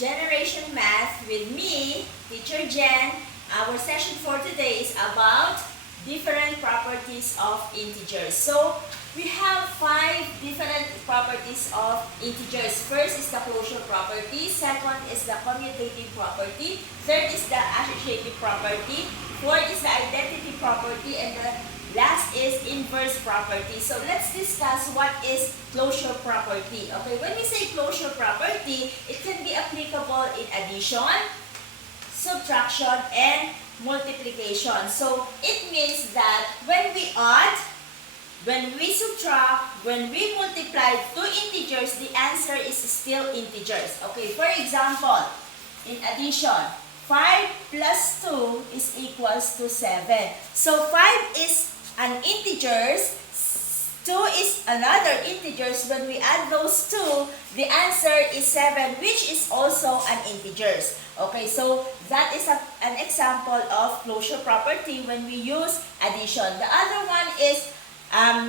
Generation Math with me, Teacher Jen. Our session for today is about different properties of integers. So, we have 5 different properties of integers. First is the closure property. Second is the commutative property. Third is the associative property. Fourth is the identity property. And the last is inverse property. So, let's discuss what is closure property. Okay, when we say closure property, it can be applicable in addition, subtraction, and multiplication. So, it means that when we add, when we subtract, when we multiply two integers, the answer is still integers. Okay, for example, in addition, 5 plus 2 is equals to 7. So, 5 is an integers, 2 is another integers. When we add those two, the answer is 7, which is also an integers. Okay, so that is an example of closure property when we use addition. The other one is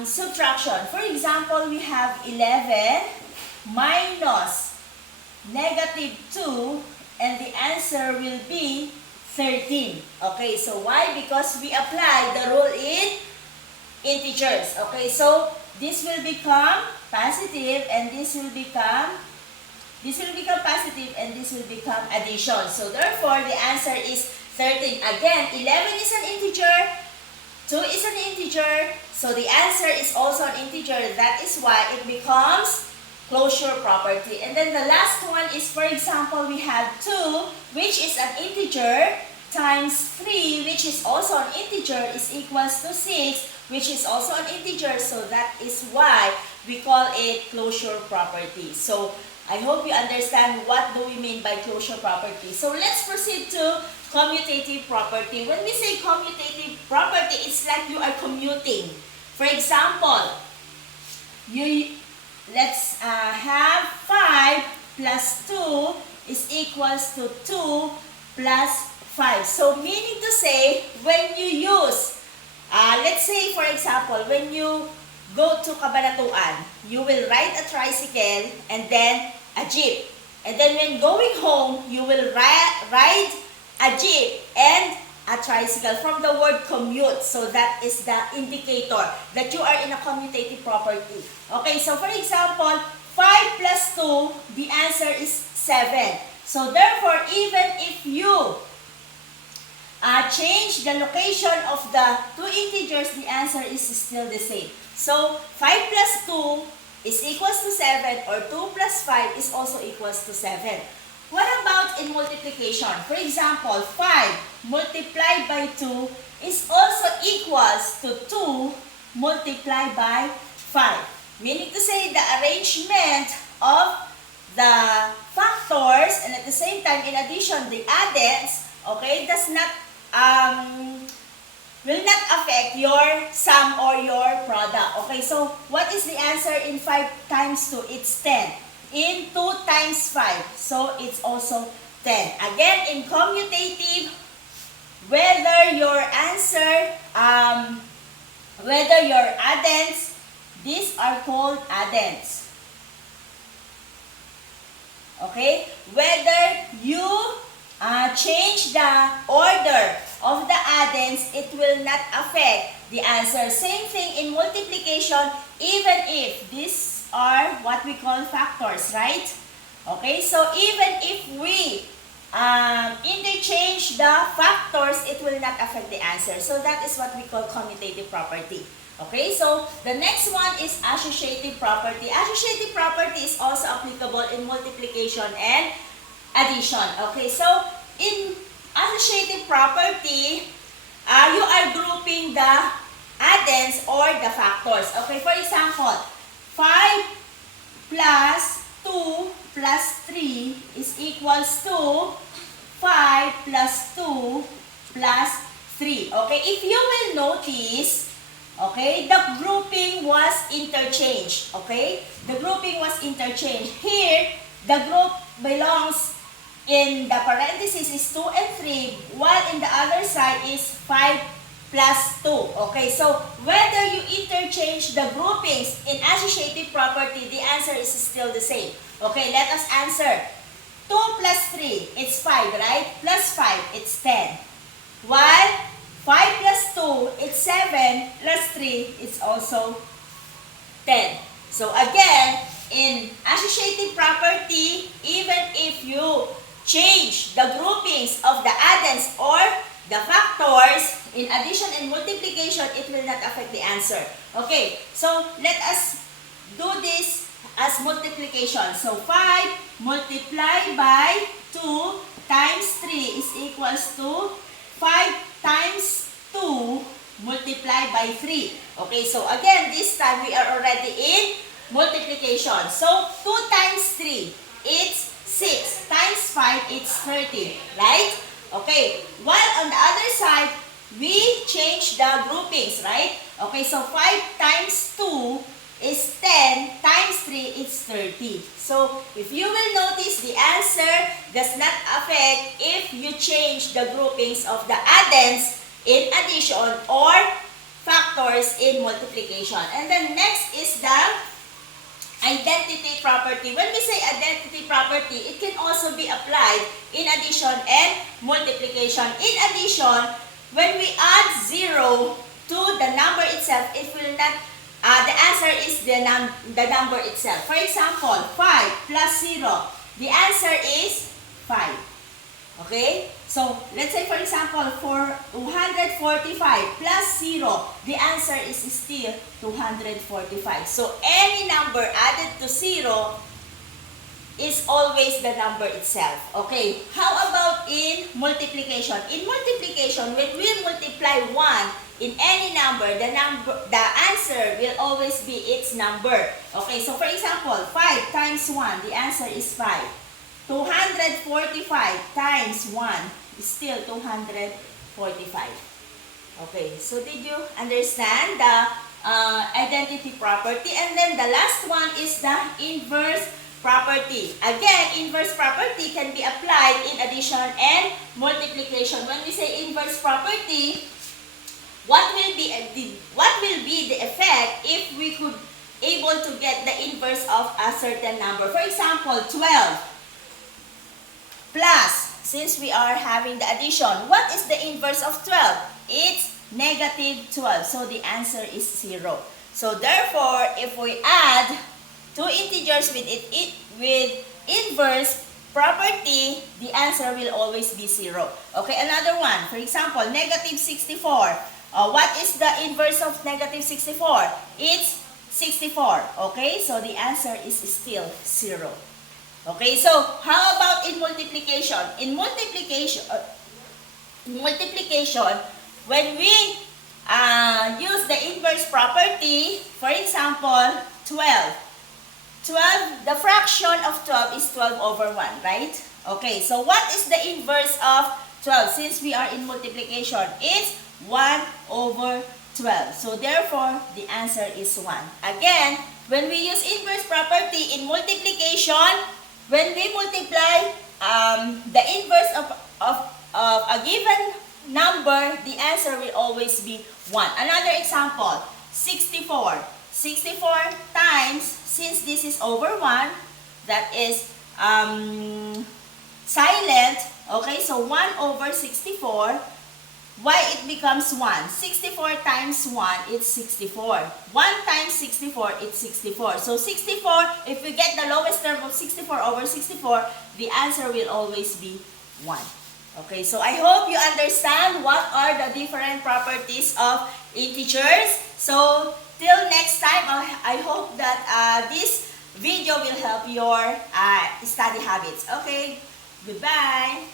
subtraction. For example, we have 11 minus negative 2, and the answer will be 13. Okay, so why? Because we apply the rule in integers. Okay, so this will become positive, and this will become positive, and this will become addition. So therefore, the answer is 13. Again, 11 is an integer, 2 is an integer, so the answer is also an integer. That is why it becomes closure property. And then the last one is, for example, we have 2, which is an integer, times 3, which is also an integer, is equals to 6, which is also an integer. So that is why we call it closure property. So I hope you understand what do we mean by closure property. So let's proceed to commutative property. When we say commutative property, it's like you are commuting. For example, let's have 5 plus 2 is equals to 2 plus 5. So meaning to say, when you use, let's say for example, when you go to Cabanatuan, you will ride a tricycle and then a jeep. And then when going home, you will ride a jeep and a tricycle, from the word commute. So that is the indicator that you are in a commutative property. Okay, so for example, 5 plus 2, the answer is 7. So therefore, even if you change the location of the two integers, the answer is still the same. So 5 plus 2 is equals to 7, or 2 plus 5 is also equals to 7. What about in multiplication? For example, 5 multiplied by 2 is also equals to 2 multiplied by 5. Meaning to say, the arrangement of the factors, and at the same time, in addition, the addends, okay, does not will not affect your sum or your product. Okay, so what is the answer in 5 times 2? It's 10. In 2 times 5, so it's also 10. Again, in commutative, whether your answer, whether your addends, these are called addends. Okay, whether you change the order of the addends, it will not affect the answer. Same thing in multiplication, even if these are what we call factors, right? Okay, so even if we interchange the factors, it will not affect the answer. So that is what we call commutative property. Okay, so the next one is associative property. Associative property is also applicable in multiplication and addition. Okay, so in associative property, you are grouping the addends or the factors. Okay, for example, 5 plus 2 plus 3 is equals to 5 plus 2 plus 3. Okay, if you will notice, okay, the grouping was interchanged. Okay, the grouping was interchanged. Here, the group belongs in the parenthesis is 2 and 3, while in the other side is 5 plus 2. Okay, so whether you interchange the groupings in associative property, the answer is still the same. Okay, let us answer. 2 plus 3, it's 5, right? Plus 5, it's 10. While 5 plus 2, it's 7, plus 3, it's also 10. So again, in associative property, even if you change the groupings of the addends or the factors in addition and multiplication, it will not affect the answer. Okay, so let us do this as multiplication. So 5 multiplied by 2 times 3 is equals to 5 times 2 multiplied by 3. Okay, so again, this time we are already in multiplication. So 2 times 3, it's 6. Times 5, it's 30. Right? Okay, while on the other side, we change the groupings, right? Okay, so 5 times 2 is 10, times 3 is 30. So, if you will notice, the answer does not affect if you change the groupings of the addends in addition or factors in multiplication. And then next is the identity property. When we say identity property, it can also be applied in addition and multiplication. In addition, when we add 0 to the number itself, it will not, the answer is the number itself. For example, 5 plus 0, the answer is 5. Okay? So, let's say for example, for 245 plus 0, the answer is still 245. So, any number added to 0 is always the number itself. Okay? How about in multiplication? In multiplication, when we multiply 1 in any number, the answer will always be its number. Okay? So, for example, 5 times 1, the answer is 5. 245 times 1 is still 245. Okay, so did you understand the identity property? And then the last one is the inverse property. Again, inverse property can be applied in addition and multiplication. When we say inverse property, what will be the effect if we could able to get the inverse of a certain number? For example, 12. Plus, since we are having the addition, what is the inverse of 12? It's negative 12. So, the answer is 0. So, therefore, if we add two integers with inverse property, the answer will always be 0. Okay, another one. For example, negative 64. What is the inverse of negative 64? It's 64. Okay, so the answer is still 0. Okay, so how about in multiplication? In multiplication, when we use the inverse property, for example, 12. 12, the fraction of 12 is 12 over 1, right? Okay, so what is the inverse of 12? Since we are in multiplication, it's 1 over 12. So therefore, the answer is 1. Again, when we use inverse property in multiplication, when we multiply the inverse of a given number, the answer will always be 1. Another example, 64. 64 times, since this is over 1, that is silent. Okay, so 1 over 64. Why it becomes 1? 64 times 1, it's 64. 1 times 64, it's 64. So 64, if we get the lowest term of 64 over 64, the answer will always be 1. Okay, so I hope you understand what are the different properties of integers. So till next time, I hope that this video will help your study habits. Okay, goodbye.